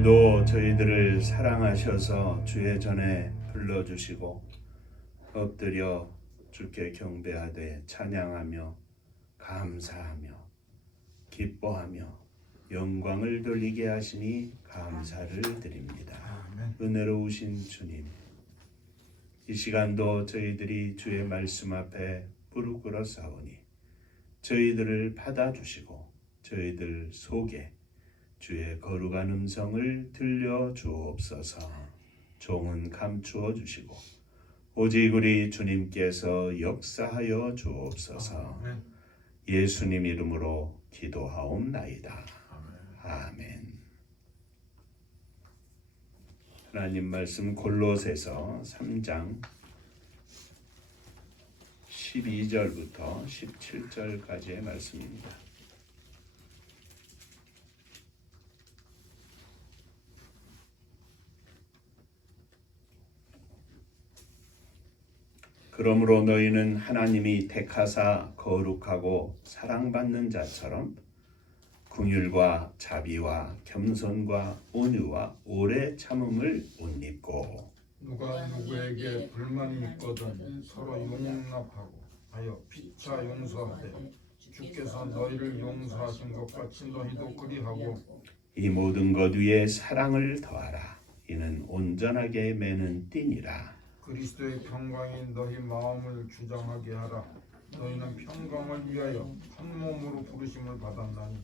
오늘도 저희들을 사랑하셔서 주의 전에 불러주시고 엎드려 주께 경배하되 찬양하며 감사하며 기뻐하며 영광을 돌리게 하시니 감사를 드립니다. 은혜로우신 주님, 이 시간도 저희들이 주의 말씀 앞에 무릎 꿇어 싸우니 저희들을 받아주시고 저희들 속에 주의 거룩한 음성을 들려 주옵소서. 종은 감추어 주시고 오직 우리 주님께서 역사하여 주옵소서. 예수님 이름으로 기도하옵나이다. 아멘. 하나님 말씀 골로새서 3장 12절부터 17절까지의 말씀입니다. 그러므로 너희는 하나님이 택하사 거룩하고 사랑받는 자처럼 긍휼과 자비와 겸손과 온유와 오래 참음을 옷 입고 누가 누구에게 불만이 있거든 서로 용납하고 하여 피차 용서하되 주께서 너희를 용서하신 것 같이 너희도 그리하고 이 모든 것 위에 사랑을 더하라. 이는 온전하게 매는 띠니라. 그리스도의 평강이 너희 마음을 주장하게 하라. 너희는 평강을 위하여 한 몸으로 부르심을 받았나니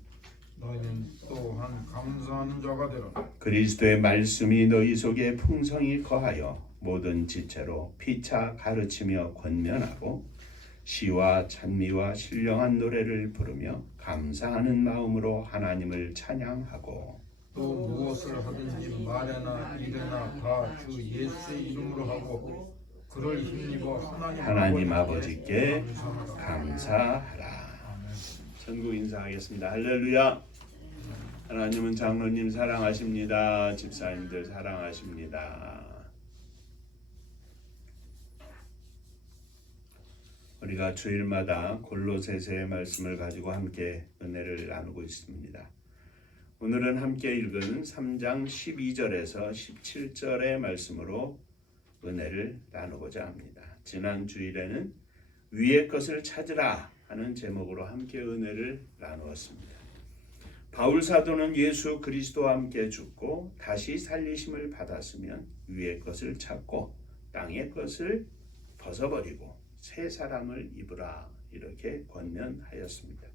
너희는 또한 감사하는 자가 되라. 그리스도의 말씀이 너희 속에 풍성히 거하여 모든 지체로 피차 가르치며 권면하고 시와 찬미와 신령한 노래를 부르며 감사하는 마음으로 하나님을 찬양하고 또 무엇을 하든지 말에나 일에나 다 주 예수의 이름으로 하고 그를 힘입어 하나님 아버지께 감사하라. 전국 인사하겠습니다. 할렐루야. 하나님은 장로님 사랑하십니다. 집사님들 사랑하십니다. 우리가 주일마다 골로새서의 말씀을 가지고 함께 은혜를 나누고 있습니다. 오늘은 함께 읽은 3장 12절에서 17절의 말씀으로 은혜를 나누고자 합니다. 지난 주일에는 위의 것을 찾으라 하는 제목으로 함께 은혜를 나누었습니다. 바울 사도는 예수 그리스도와 함께 죽고 다시 살리심을 받았으면 위의 것을 찾고 땅의 것을 벗어버리고 새 사람을 입으라 이렇게 권면하였습니다.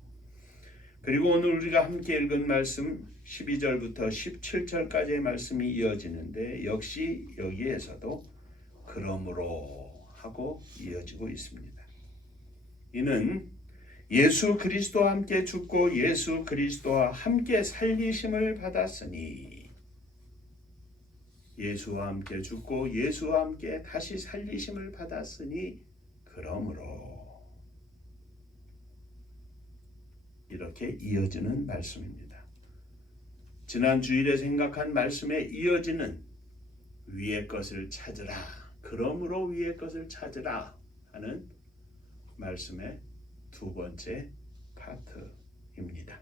그리고 오늘 우리가 함께 읽은 말씀 12절부터 17절까지의 말씀이 이어지는데 역시 여기에서도 그러므로 하고 이어지고 있습니다. 이는 예수 그리스도와 함께 죽고 예수 그리스도와 함께 살리심을 받았으니 예수와 함께 죽고 예수와 함께 다시 살리심을 받았으니 그러므로 이렇게 이어지는 말씀입니다. 지난 주일에 생각한 말씀에 이어지는 위의 것을 찾으라. 그러므로 위의 것을 찾으라 하는 말씀의 두 번째 파트입니다.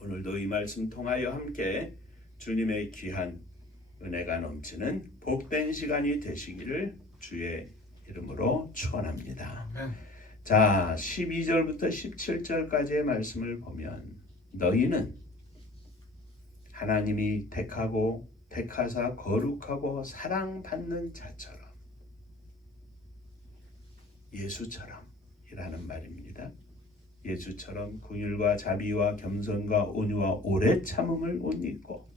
오늘도 이 말씀 통하여 함께 주님의 귀한 은혜가 넘치는 복된 시간이 되시기를 주의 이름으로 축원합니다. 자, 12절부터 17절까지의 말씀을 보면 너희는 하나님이 택하사 거룩하고 사랑받는 자처럼 예수처럼 이라는 말입니다. 예수처럼 긍휼과 자비와 겸손과 온유와 오래 참음을 옷 입고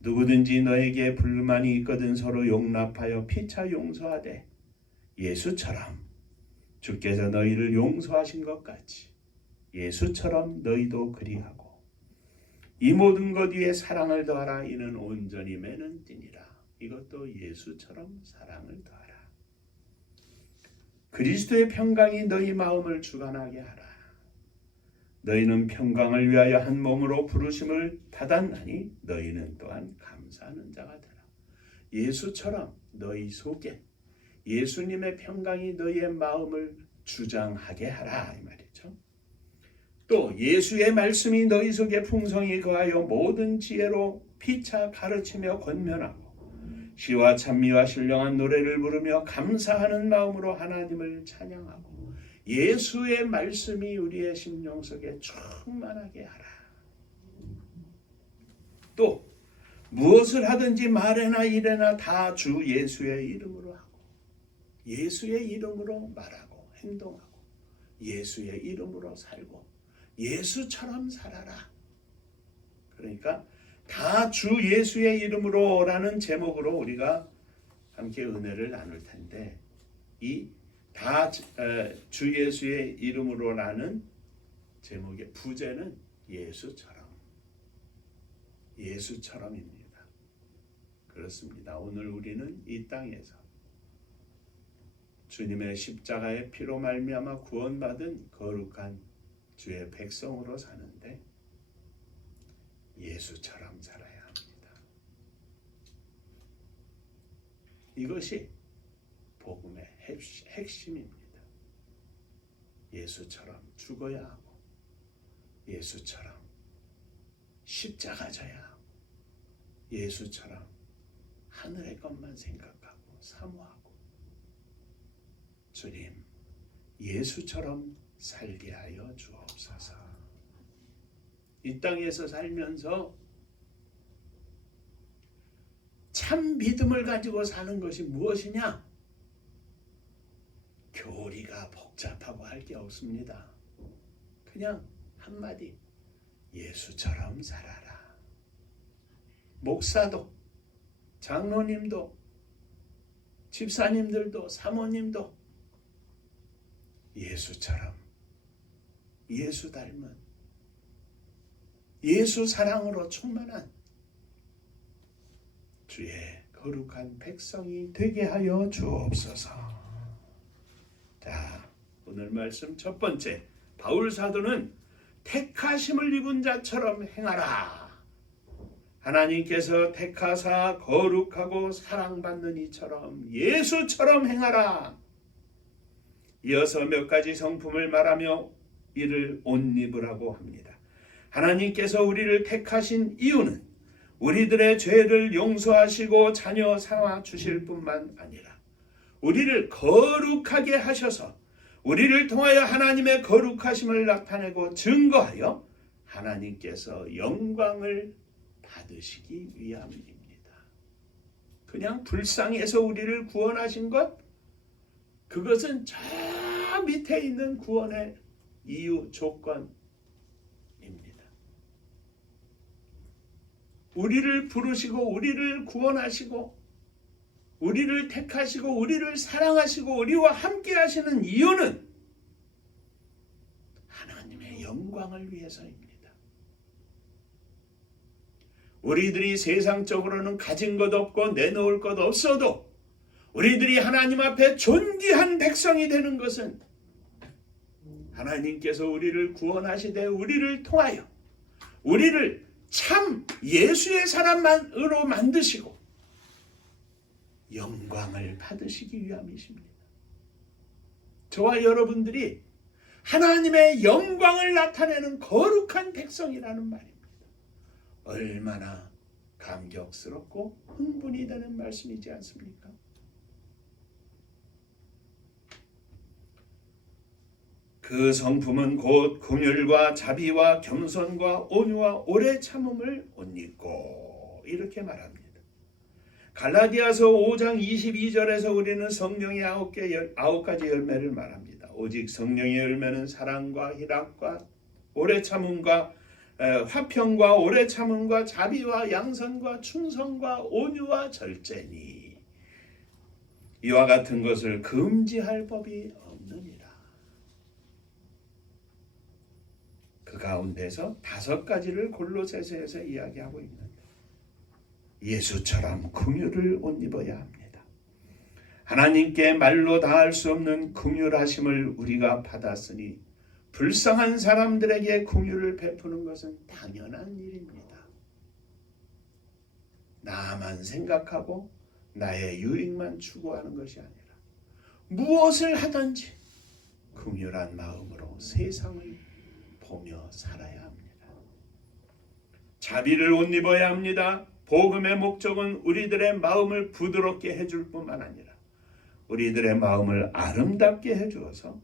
누구든지 너에게 불만이 있거든 서로 용납하여 피차 용서하되 예수처럼 주께서 너희를 용서하신 것 같이 예수처럼 너희도 그리하고 이 모든 것 위에 사랑을 더하라. 이는 온전히 매는 띠니라. 이것도 예수처럼 사랑을 더하라. 그리스도의 평강이 너희 마음을 주관하게 하라. 너희는 평강을 위하여 한 몸으로 부르심을 받았나니 너희는 또한 감사하는 자가 되라. 예수처럼 너희 속에 예수님의 평강이 너희의 마음을 주장하게 하라 이 말이죠. 또 예수의 말씀이 너희 속에 풍성히 거하여 모든 지혜로 피차 가르치며 권면하고 시와 찬미와 신령한 노래를 부르며 감사하는 마음으로 하나님을 찬양하고 예수의 말씀이 우리의 심령 속에 충만하게 하라. 또 무엇을 하든지 말에나 일에나 다 주 예수의 이름으로 하고 예수의 이름으로 말하고 행동하고 예수의 이름으로 살고 예수처럼 살아라. 그러니까 다 주 예수의 이름으로라는 제목으로 우리가 함께 은혜를 나눌 텐데 이 다 주 예수의 이름으로라는 제목의 부제는 예수처럼입니다. 그렇습니다. 오늘 우리는 이 땅에서 주님의 십자가의 피로 말미암아 구원받은 거룩한 주의 백성으로 사는데 예수처럼 살아야 합니다. 이것이 복음의 핵심입니다. 예수처럼 죽어야 하고 예수처럼 십자가 져야 하고 예수처럼 하늘의 것만 생각하고 사모하고 주님 예수처럼 살게 하여 주옵소서. 이 땅에서 살면서 참 믿음을 가지고 사는 것이 무엇이냐? 교리가 복잡하고 할 게 없습니다. 그냥 한마디 예수처럼 살아라. 목사도 장로님도 집사님들도 사모님도 예수처럼 예수 닮은 예수 사랑으로 충만한 주의 거룩한 백성이 되게 하여 주옵소서. 자, 오늘 말씀 첫 번째, 바울 사도는 택하심을 입은 자처럼 행하라. 하나님께서 택하사 거룩하고 사랑받는 이처럼 예수처럼 행하라. 이어서 몇 가지 성품을 말하며 이를 옷 입으라고 합니다. 하나님께서 우리를 택하신 이유는 우리들의 죄를 용서하시고 자녀 삼아 주실 뿐만 아니라 우리를 거룩하게 하셔서 우리를 통하여 하나님의 거룩하심을 나타내고 증거하여 하나님께서 영광을 받으시기 위함입니다. 그냥 불쌍해서 우리를 구원하신 것, 그것은 저 밑에 있는 구원의 이유, 조건입니다. 우리를 부르시고 우리를 구원하시고 우리를 택하시고 우리를 사랑하시고 우리와 함께 하시는 이유는 하나님의 영광을 위해서입니다. 우리들이 세상적으로는 가진 것 없고 내놓을 것 없어도 우리들이 하나님 앞에 존귀한 백성이 되는 것은 하나님께서 우리를 구원하시되 우리를 통하여 우리를 참 예수의 사람으로 만드시고 영광을 받으시기 위함이십니다. 저와 여러분들이 하나님의 영광을 나타내는 거룩한 백성이라는 말입니다. 얼마나 감격스럽고 흥분이 되는 말씀이지 않습니까? 그 성품은 곧 긍휼과 자비와 겸손과 온유와 오래 참음을 옷 입고 이렇게 말합니다. 갈라디아서 5장 22절에서 우리는 성령의 9가지 열매를 말합니다. 오직 성령의 열매는 사랑과 희락과 오래 참음과 화평과 오래 참음과 자비와 양선과 충성과 온유와 절제니 이와 같은 것을 금지할 법이 없느니라. 그 가운데서 5가지를 골로새서에서 이야기하고 있는데 예수처럼 긍휼을 옷 입어야 합니다. 하나님께 말로 다할 수 없는 긍휼하심을 우리가 받았으니 불쌍한 사람들에게 긍휼을 베푸는 것은 당연한 일입니다. 나만 생각하고 나의 유익만 추구하는 것이 아니라 무엇을 하든지 긍휼한 마음으로 세상을 보며 살아야 합니다. 자비를 옷 입어야 합니다. 복음의 목적은 우리들의 마음을 부드럽게 해줄 뿐만 아니라 우리들의 마음을 아름답게 해주어서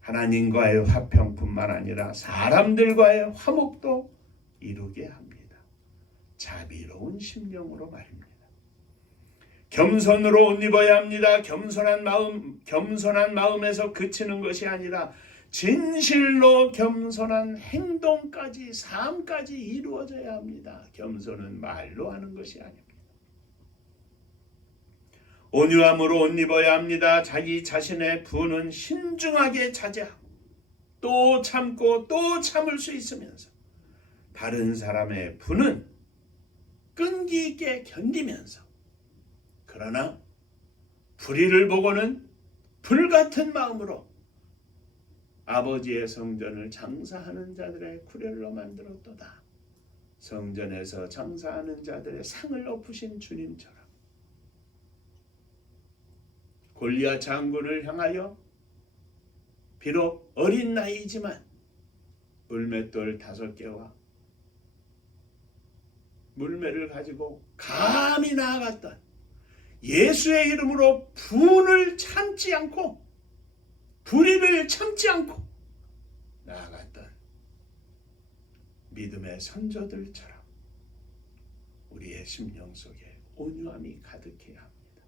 하나님과의 화평뿐만 아니라 사람들과의 화목도 이루게 합니다. 자비로운 심령으로 말입니다. 겸손으로 옷 입어야 합니다. 겸손한 마음에서 그치는 것이 아니라 진실로 겸손한 행동까지, 삶까지 이루어져야 합니다. 겸손은 말로 하는 것이 아닙니다. 온유함으로 옷 입어야 합니다. 자기 자신의 분은 신중하게 자제하고 또 참고 또 참을 수 있으면서 다른 사람의 분은 끈기 있게 견디면서 그러나 불의를 보고는 불같은 마음으로 아버지의 성전을 장사하는 자들의 구렬로 만들었도다. 성전에서 장사하는 자들의 상을 엎으신 주님처럼 골리앗 장군을 향하여 비록 어린 나이지만 물맷돌 5개와 물매를 가지고 감히 나아갔던 예수의 이름으로 분을 참지 않고 불의를 참지 않고 나아갔던 믿음의 선조들처럼 우리의 심령 속에 온유함이 가득해야 합니다.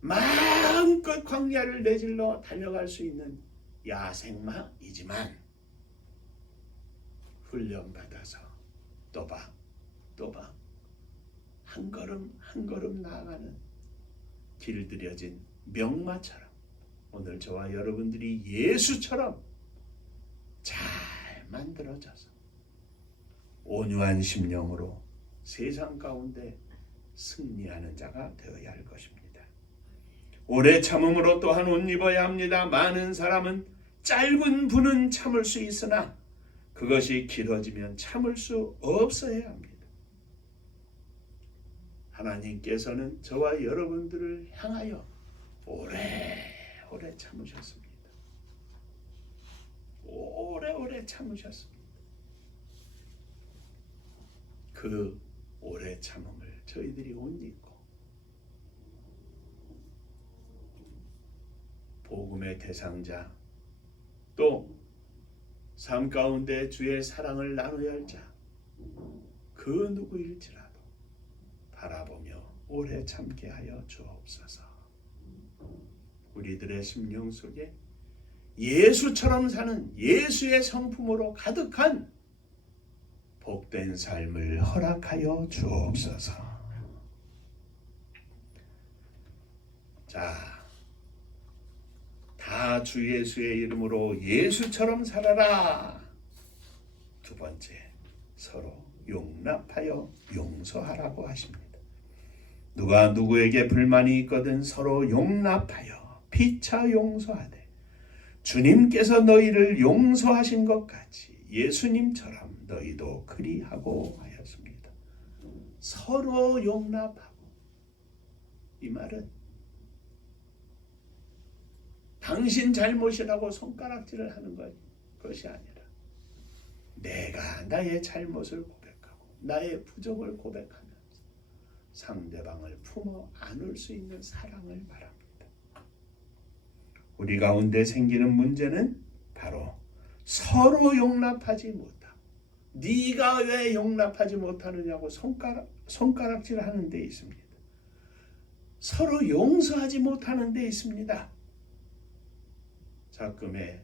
마음껏 광야를 내질러 달려갈 수 있는 야생마이지만 훈련받아서 또박 한 걸음 한 걸음 나아가는 길들여진 명마처럼 오늘 저와 여러분들이 예수처럼 잘 만들어져서 온유한 심령으로 세상 가운데 승리하는 자가 되어야 할 것입니다. 오래 참음으로 또한 옷 입어야 합니다. 많은 사람은 짧은 분은 참을 수 있으나 그것이 길어지면 참을 수 없어야 합니다. 하나님께서는 저와 여러분들을 향하여 오래 참으셨습니다. 오래 참으셨습니다. 그 오래 참음을 저희들이 옷 입고 복음의 대상자 또 삶 가운데 주의 사랑을 나눠야 할 자 그 누구일지라도 바라보며 오래 참게 하여 주옵소서. 우리들의 심령 속에 예수처럼 사는 예수의 성품으로 가득한 복된 삶을 허락하여 주옵소서. 자, 다 주 예수의 이름으로 예수처럼 살아라. 두 번째, 서로 용납하여 용서하라고 하십니다. 누가 누구에게 불만이 있거든 서로 용납하여 피차 용서하되 주님께서 너희를 용서하신 것 같이 예수님처럼 너희도 그리하고 하였습니다. 서로 용납하고, 이 말은 당신 잘못이라고 손가락질을 하는 것이 아니라 내가 나의 잘못을 고백하고 나의 부족을 고백하면서 상대방을 품어 안을 수 있는 사랑을 말합니다. 우리 가운데 생기는 문제는 바로 서로 용납하지 못하고 네가 왜 용납하지 못하느냐고 손가락질 하는 데 있습니다. 서로 용서하지 못하는 데 있습니다. 자금의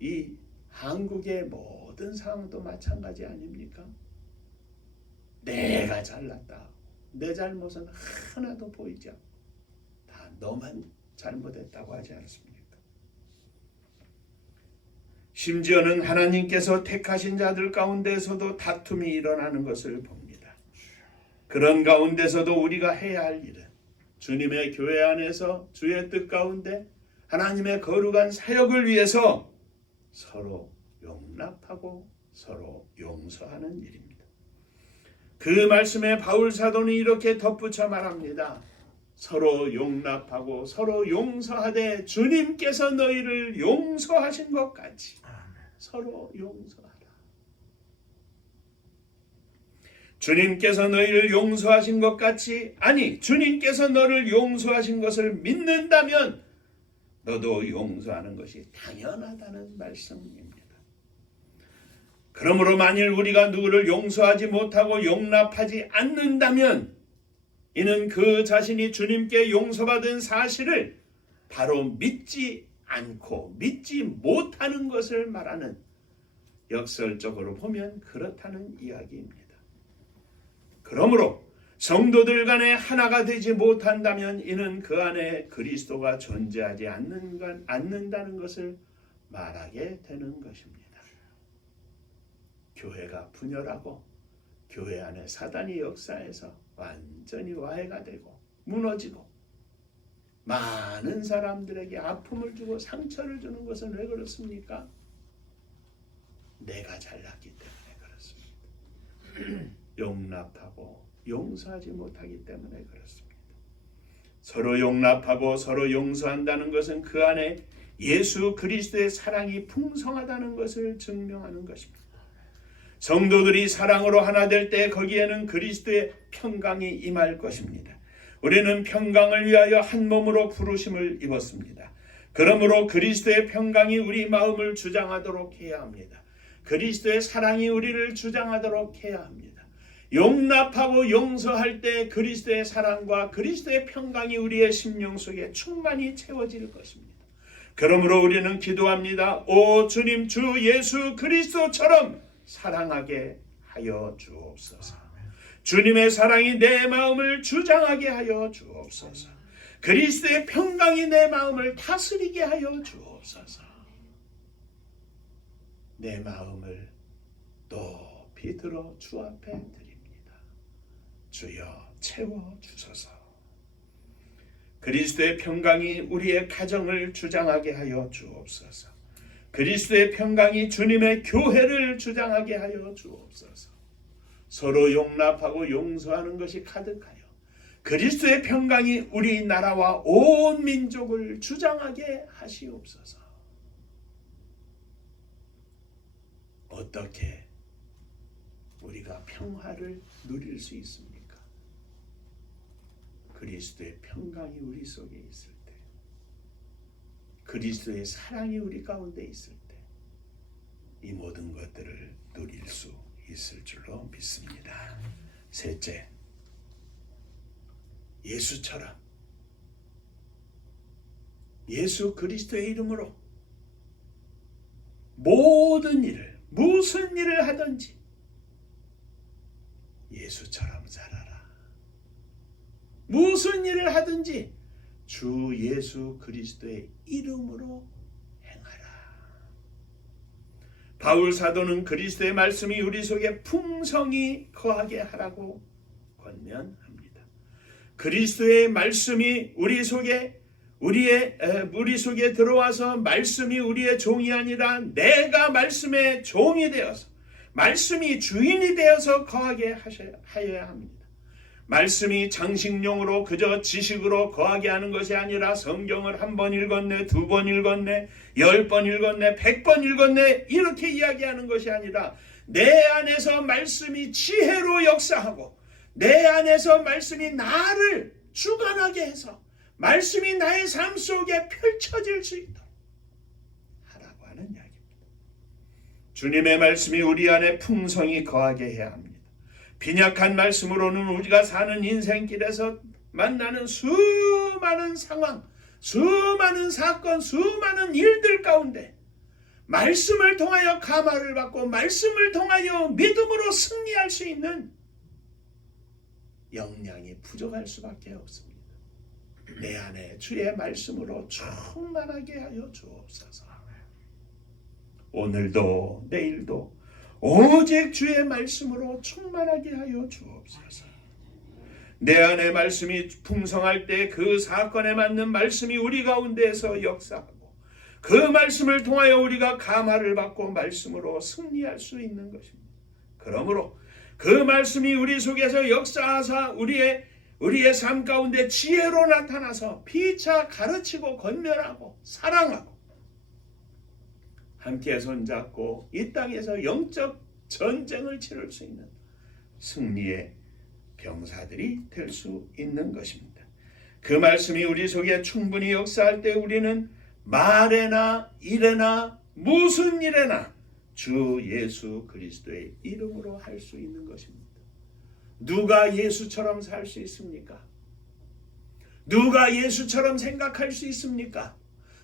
이 한국의 모든 상황도 마찬가지 아닙니까? 내가 잘났다. 내 잘못은 하나도 보이지 않고 다 너만 잘못했다고 하지 않습니까? 심지어는 하나님께서 택하신 자들 가운데서도 다툼이 일어나는 것을 봅니다. 그런 가운데서도 우리가 해야 할 일은 주님의 교회 안에서 주의 뜻 가운데 하나님의 거룩한 사역을 위해서 서로 용납하고 서로 용서하는 일입니다. 그 말씀에 바울 사도는 이렇게 덧붙여 말합니다. 서로 용납하고 서로 용서하되 주님께서 너희를 용서하신 것 같이 서로 용서하라. 주님께서 너희를 용서하신 것 같이, 아니 주님께서 너를 용서하신 것을 믿는다면 너도 용서하는 것이 당연하다는 말씀입니다. 그러므로 만일 우리가 누구를 용서하지 못하고 용납하지 않는다면 이는 그 자신이 주님께 용서받은 사실을 바로 믿지 않고 믿지 못하는 것을 말하는, 역설적으로 보면 그렇다는 이야기입니다. 그러므로 성도들 간에 하나가 되지 못한다면 이는 그 안에 그리스도가 존재하지 않는다는 것을 말하게 되는 것입니다. 교회가 분열하고 교회 안에 사단이 역사해서 완전히 와해가 되고 무너지고 많은 사람들에게 아픔을 주고 상처를 주는 것은 왜 그렇습니까? 내가 잘났기 때문에 그렇습니다. 용납하고 용서하지 못하기 때문에 그렇습니다. 서로 용납하고 서로 용서한다는 것은 그 안에 예수 그리스도의 사랑이 풍성하다는 것을 증명하는 것입니다. 성도들이 사랑으로 하나 될 때 거기에는 그리스도의 평강이 임할 것입니다. 우리는 평강을 위하여 한 몸으로 부르심을 입었습니다. 그러므로 그리스도의 평강이 우리 마음을 주장하도록 해야 합니다. 그리스도의 사랑이 우리를 주장하도록 해야 합니다. 용납하고 용서할 때 그리스도의 사랑과 그리스도의 평강이 우리의 심령 속에 충만히 채워질 것입니다. 그러므로 우리는 기도합니다. 오 주님, 주 예수 그리스도처럼 사랑하게 하여 주옵소서. 주님의 사랑이 내 마음을 주장하게 하여 주옵소서. 그리스도의 평강이 내 마음을 다스리게 하여 주옵소서. 내 마음을 높이 들어 주 앞에 드립니다. 주여 채워 주소서. 그리스도의 평강이 우리의 가정을 주장하게 하여 주옵소서. 그리스도의 평강이 주님의 교회를 주장하게 하여 주옵소서. 서로 용납하고 용서하는 것이 가득하여 그리스도의 평강이 우리 나라와 온 민족을 주장하게 하시옵소서. 어떻게 우리가 평화를 누릴 수 있습니까? 그리스도의 평강이 우리 속에 있을 때, 그리스도의 사랑이 우리 가운데 있을 때 이 모든 것들을 누릴 수 있을 줄로 믿습니다. 셋째, 예수처럼 예수 그리스도의 이름으로 모든 일을, 무슨 일을 하든지 예수처럼 살아라. 무슨 일을 하든지 주 예수 그리스도의 이름으로 행하라. 바울 사도는 그리스도의 말씀이 우리 속에 풍성히 거하게 하라고 권면합니다. 그리스도의 말씀이 우리 속에 들어와서 말씀이 우리의 종이 아니라 내가 말씀의 종이 되어서 말씀이 주인이 되어서 거하게 하여야 합니다. 말씀이 장식용으로 그저 지식으로 거하게 하는 것이 아니라 성경을 한 번 읽었네, 두 번 읽었네, 10번 읽었네, 100번 읽었네 이렇게 이야기하는 것이 아니라 내 안에서 말씀이 지혜로 역사하고 내 안에서 말씀이 나를 주관하게 해서 말씀이 나의 삶 속에 펼쳐질 수 있도록 하라고 하는 이야기입니다. 주님의 말씀이 우리 안에 풍성히 거하게 해야 합니다. 빈약한 말씀으로는 우리가 사는 인생길에서 만나는 수많은 상황, 수많은 사건, 수많은 일들 가운데 말씀을 통하여 감화를 받고 말씀을 통하여 믿음으로 승리할 수 있는 역량이 부족할 수밖에 없습니다. 내 안에 주의 말씀으로 충만하게 하여 주옵소서. 오늘도 내일도 오직 주의 말씀으로 충만하게 하여 주옵소서. 내 안에 말씀이 풍성할 때 그 사건에 맞는 말씀이 우리 가운데에서 역사하고 그 말씀을 통하여 우리가 감화를 받고 말씀으로 승리할 수 있는 것입니다. 그러므로 그 말씀이 우리 속에서 역사하사 우리의 삶 가운데 지혜로 나타나서 피차 가르치고 권면하고 사랑하고 함께 손잡고 이 땅에서 영적 전쟁을 치를 수 있는 승리의 병사들이 될 수 있는 것입니다. 그 말씀이 우리 속에 충분히 역사할 때 우리는 말에나 일에나 무슨 일에나 주 예수 그리스도의 이름으로 할 수 있는 것입니다. 누가 예수처럼 살 수 있습니까? 누가 예수처럼 생각할 수 있습니까?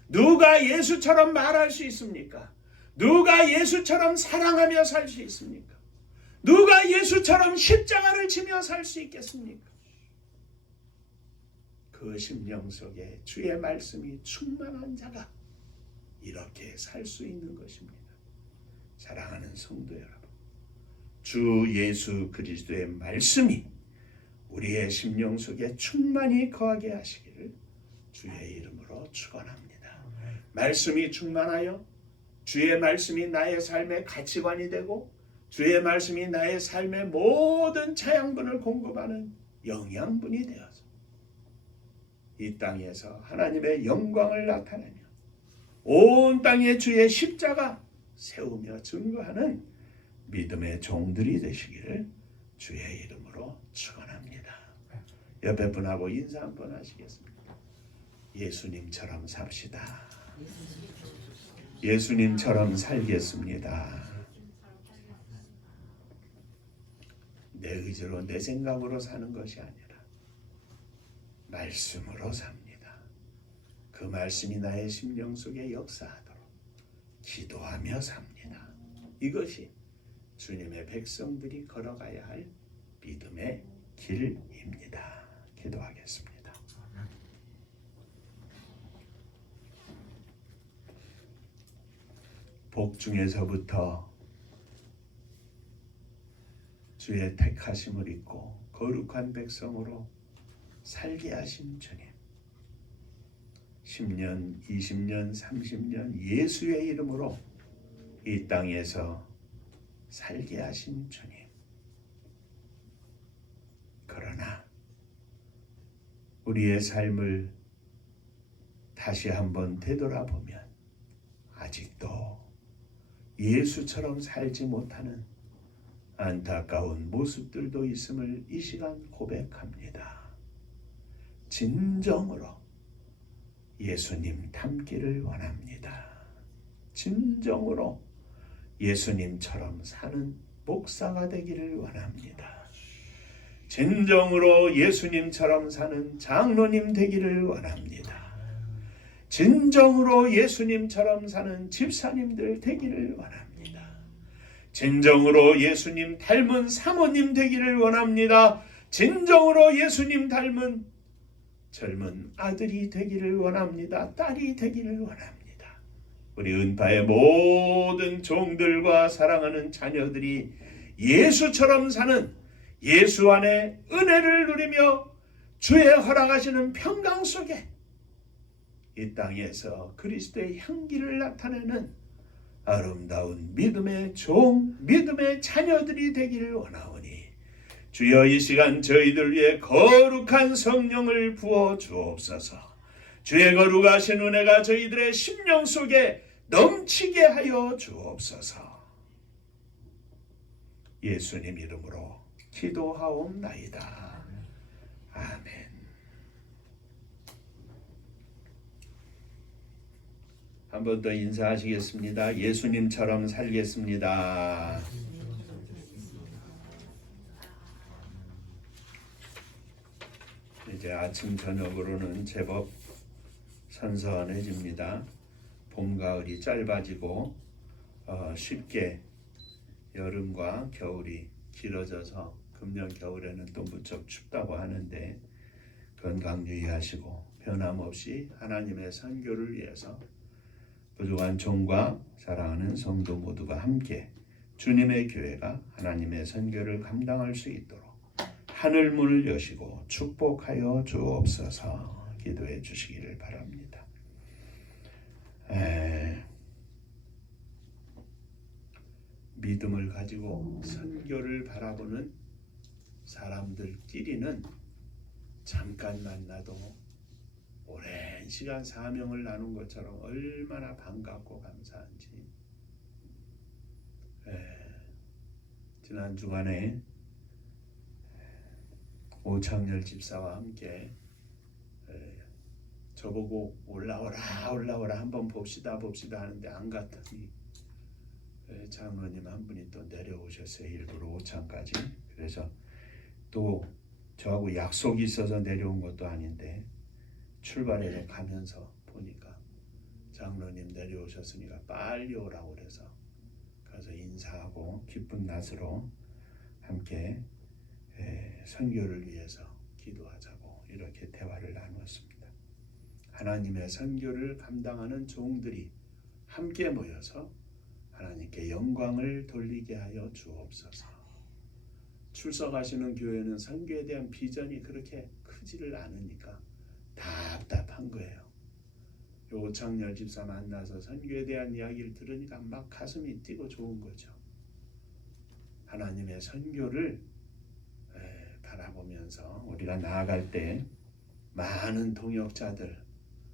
누가 예수처럼 말할 수 있습니까? 누가 예수처럼 사랑하며 살 수 있습니까? 누가 예수처럼 십자가를 지며 살 수 있겠습니까? 그 심령 속에 주의 말씀이 충만한 자가 이렇게 살 수 있는 것입니다. 사랑하는 성도 여러분, 주 예수 그리스도의 말씀이 우리의 심령 속에 충만히 거하게 하시기를 주의 이름으로 축원합니다. 말씀이 충만하여 주의 말씀이 나의 삶의 가치관이 되고 주의 말씀이 나의 삶의 모든 차양분을 공급하는 영양분이 되어서 이 땅에서 하나님의 영광을 나타내며 온 땅에 주의 십자가 세우며 증거하는 믿음의 종들이 되시기를 주의 이름으로 축원합니다. 옆에 분하고 인사 한번 하시겠습니까? 예수님처럼 삽시다. 예수님처럼 살겠습니다. 내 의지로 내 생각으로 사는 것이 아니라 말씀으로 삽니다. 그 말씀이 나의 심령 속에 역사하도록 기도하며 삽니다. 이것이 주님의 백성들이 걸어가야 할 믿음의 길입니다. 기도하겠습니다. 복중에서부터 주의 택하심을 입고 거룩한 백성으로 살게 하신 주님, 10년, 20년, 30년 예수의 이름으로 이 땅에서 살게 하신 주님, 그러나 우리의 삶을 다시 한번 되돌아보면 아직도 예수처럼 살지 못하는 안타까운 모습들도 있음을 이 시간 고백합니다. 진정으로 예수님 닮기를 원합니다. 진정으로 예수님처럼 사는 목사가 되기를 원합니다. 진정으로 예수님처럼 사는 장로님 되기를 원합니다. 진정으로 예수님처럼 사는 집사님들 되기를 원합니다. 진정으로 예수님 닮은 사모님 되기를 원합니다. 진정으로 예수님 닮은 젊은 아들이 되기를 원합니다. 딸이 되기를 원합니다. 우리 은파의 모든 종들과 사랑하는 자녀들이 예수처럼 사는 예수 안에 은혜를 누리며 주의 허락하시는 평강 속에 이 땅에서 그리스도의 향기를 나타내는 아름다운 믿음의 종, 믿음의 자녀들이 되기를 원하오니 주여 이 시간 저희들 위해 거룩한 성령을 부어 주옵소서. 주의 거룩하신 은혜가 저희들의 심령 속에 넘치게 하여 주옵소서. 예수님 이름으로 기도하옵나이다. 아멘. 한 번 더 인사하시겠습니다. 예수님처럼 살겠습니다. 이제 아침 저녁으로는 제법 선선해집니다. 봄 가을이 짧아지고 쉽게 여름과 겨울이 길어져서 금년 겨울에는 또 무척 춥다고 하는데 건강 유의하시고 변함없이 하나님의 선교를 위해서 부족한 종과 사랑하는 성도 모두가 함께 주님의 교회가 하나님의 선교를 감당할 수 있도록 하늘문을 여시고 축복하여 주옵소서. 기도해 주시기를 바랍니다. 믿음을 가지고 선교를 바라보는 사람들끼리는 잠깐 만나도 오랜 시간 사명을 나눈 것처럼 얼마나 반갑고 감사한지. 지난 주간에 오창열 집사와 함께 저보고 올라오라 한번 봅시다 하는데 안 갔더니 장로님 한 분이 또 내려오셨어요. 일부러 오창까지. 그래서 또 저하고 약속이 있어서 내려온 것도 아닌데 출발해 가면서 보니까 장로님 내려오셨으니까 빨리 오라고 그래서 가서 인사하고 기쁜 낯으로 함께 선교를 위해서 기도하자고 이렇게 대화를 나누었습니다. 하나님의 선교를 감당하는 종들이 함께 모여서 하나님께 영광을 돌리게 하여 주옵소서. 출석하시는 교회는 선교에 대한 비전이 그렇게 크지를 않으니까 답답한 거예요. 오창열 집사 만나서 선교에 대한 이야기를 들으니까 막 가슴이 뛰고 좋은 거죠. 하나님의 선교를 바라보면서 우리가 나아갈 때 많은 동역자들,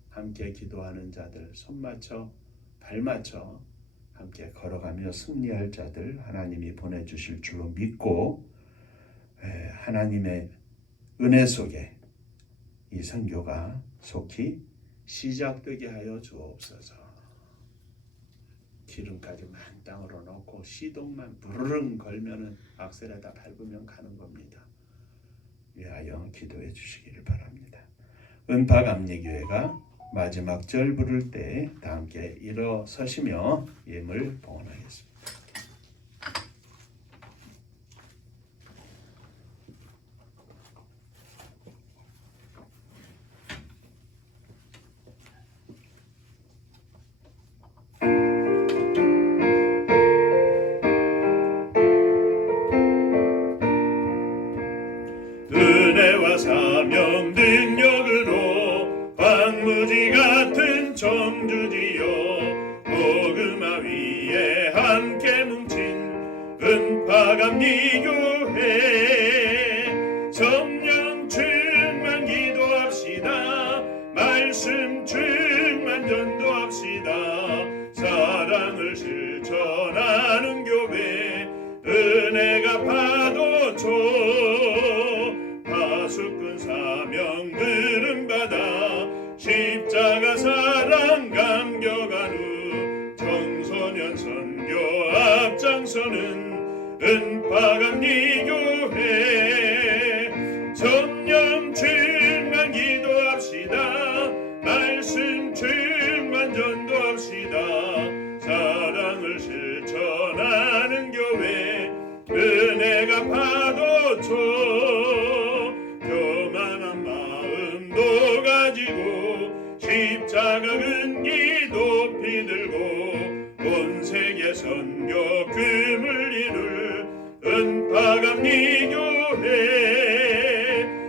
함께 기도하는 자들, 손 맞춰 발 맞춰 함께 걸어가며 승리할 자들 하나님이 보내주실 줄로 믿고 하나님의 은혜 속에 이 선교가 속히 시작되게 하여 주옵소서. 기름까지 만땅으로 넣고 시동만 부르릉 걸면은 악셀에다 밟으면 가는 겁니다. 위하여 기도해 주시기를 바랍니다. 은파감리교회가 마지막 절 부를 때 다 함께 일어서시며 예물 봉헌하겠습니다. 은혜와 사명 능력으로 광무지 같은 청주지여 복음화 위에 함께 뭉친 은파감리교회 성령 충만 기도합시다. 말씀 충만 전도합시다. 사랑을 실천하는 교회 은혜가 파도쳐 파수꾼 사명 들음받아 십자가 사랑 감격한 후 청소년 선교 앞장서는 은파감리교회 성령 충만 기도합시다. 말씀 충만 전도합시다. 사랑을 실천하는 교회 은혜가 파도쳐 교만한 마음도 가지고 십자가 근기 높이 들고 온 세계 선교 금을 이룰 은파감리교회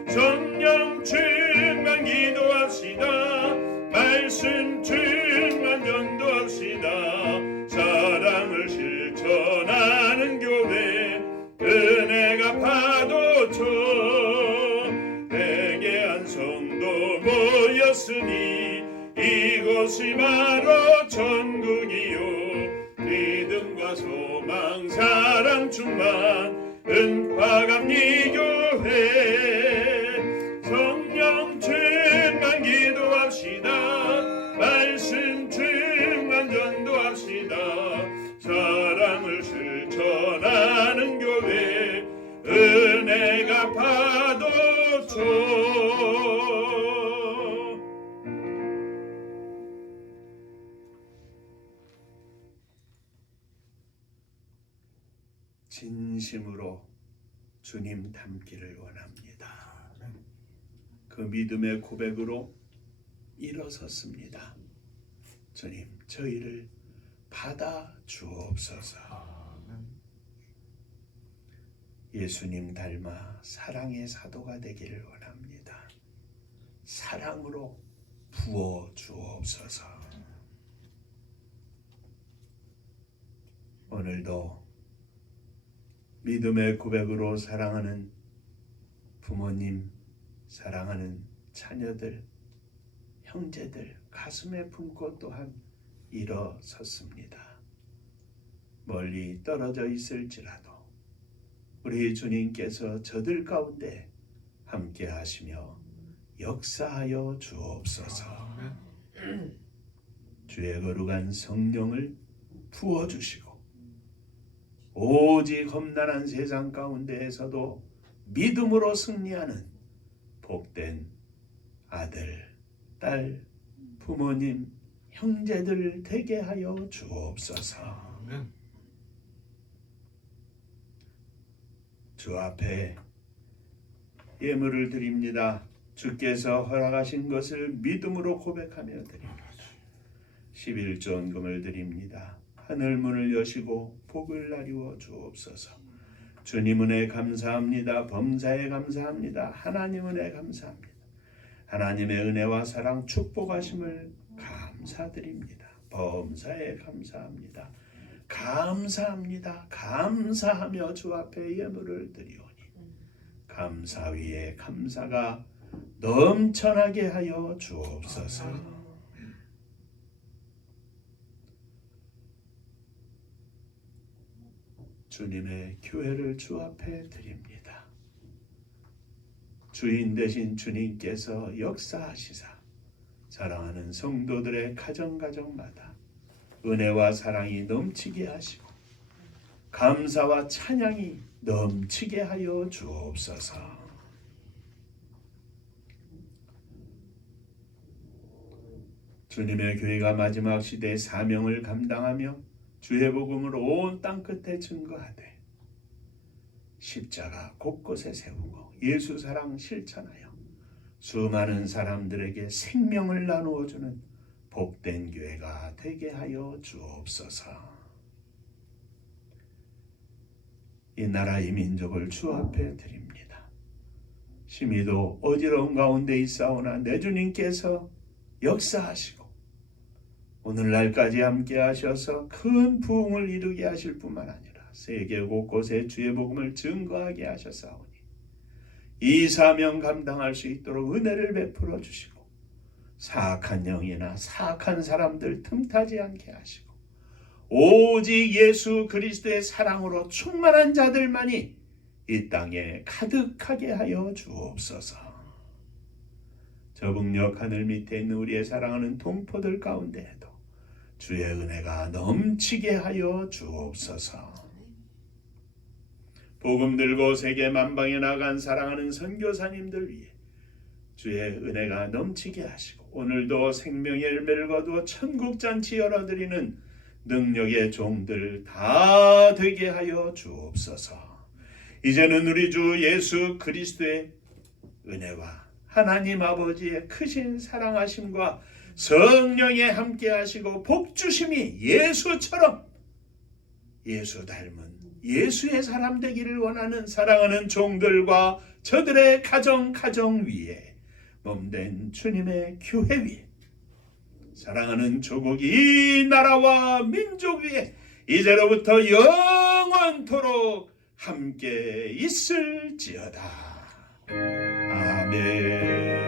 성령 충만 기도합시다. 말씀 충만 전도합시다. 사랑을 실천하는 교회 은혜가 파도쳐 회개한 성도 모였으니 이곳이 바로 천국이요 믿음과 소망 사랑 충만 은파감리교회 성령 충만 기도합시다. 말씀 충만 전도합시다. 사랑을 실천하는 교회 은혜가 파도쳐 진심으로 주님 닮기를 원합니다. 그 믿음의 고백으로 일어섰습니다. 주님, 저희를 받아 주옵소서. 예수님 닮아 사랑의 사도가 되기를 원합니다. 사랑으로 부어 주옵소서. 오늘도 믿음의 고백으로 사랑하는 부모님, 사랑하는 자녀들, 형제들 가슴에 품고 또한 일어섰습니다. 멀리 떨어져 있을지라도 우리 주님께서 저들 가운데 함께 하시며 역사하여 주옵소서. 아멘. 주의 거룩한 성령을 부어주시고 오직 험난한 세상 가운데에서도 믿음으로 승리하는 복된 아들, 딸, 부모님, 형제들 되게 하여 주옵소서. 아멘. 주 앞에 예물을 드립니다. 주께서 허락하신 것을 믿음으로 고백하며 드립니다. 11전금을 드립니다. 하늘 문을 여시고 복을 나리워 주옵소서. 주님 은혜 감사합니다. 범사에 감사합니다. 하나님 은혜 감사합니다. 하나님의 은혜와 사랑 축복하심을 감사드립니다. 범사에 감사합니다. 감사합니다. 감사하며 주 앞에 예물을 드리오니 감사 위에 감사가 넘쳐나게 하여 주옵소서. 주님의 교회를 주 앞에 드립니다. 주인 되신 주님께서 역사하시사 사랑하는 성도들의 가정가정마다 은혜와 사랑이 넘치게 하시고 감사와 찬양이 넘치게 하여 주옵소서. 주님의 교회가 마지막 시대의 사명을 감당하며 주의 복음을 온 땅끝에 증거하되 십자가 곳곳에 세우고 예수 사랑 실천하여 수많은 사람들에게 생명을 나누어 주는 복된 교회가 되게 하여 주옵소서. 이 나라 이 민족을 주 앞에 드립니다. 심히도 어지러운 가운데 있사오나 내 주님께서 역사하시고 오늘날까지 함께 하셔서 큰 부흥을 이루게 하실 뿐만 아니라 세계 곳곳에 주의 복음을 증거하게 하셨사오니 이 사명 감당할 수 있도록 은혜를 베풀어 주시고 사악한 영이나 사악한 사람들 틈타지 않게 하시고 오직 예수 그리스도의 사랑으로 충만한 자들만이 이 땅에 가득하게 하여 주옵소서. 저북녘 하늘 밑에 있는 우리의 사랑하는 동포들 가운데에도 주의 은혜가 넘치게 하여 주옵소서. 복음 들고 세계 만방에 나간 사랑하는 선교사님들 위해 주의 은혜가 넘치게 하시고 오늘도 생명의 열매를 거두어 천국잔치 열어드리는 능력의 종들 다 되게 하여 주옵소서. 이제는 우리 주 예수 그리스도의 은혜와 하나님 아버지의 크신 사랑하심과 성령의 함께하시고 복주심이 예수처럼 예수 닮은 예수의 사람 되기를 원하는 사랑하는 종들과 저들의 가정 위에 몸된 주님의 교회 위에 사랑하는 조국 이 나라와 민족 위에 이제로부터 영원토록 함께 있을지어다. 아멘.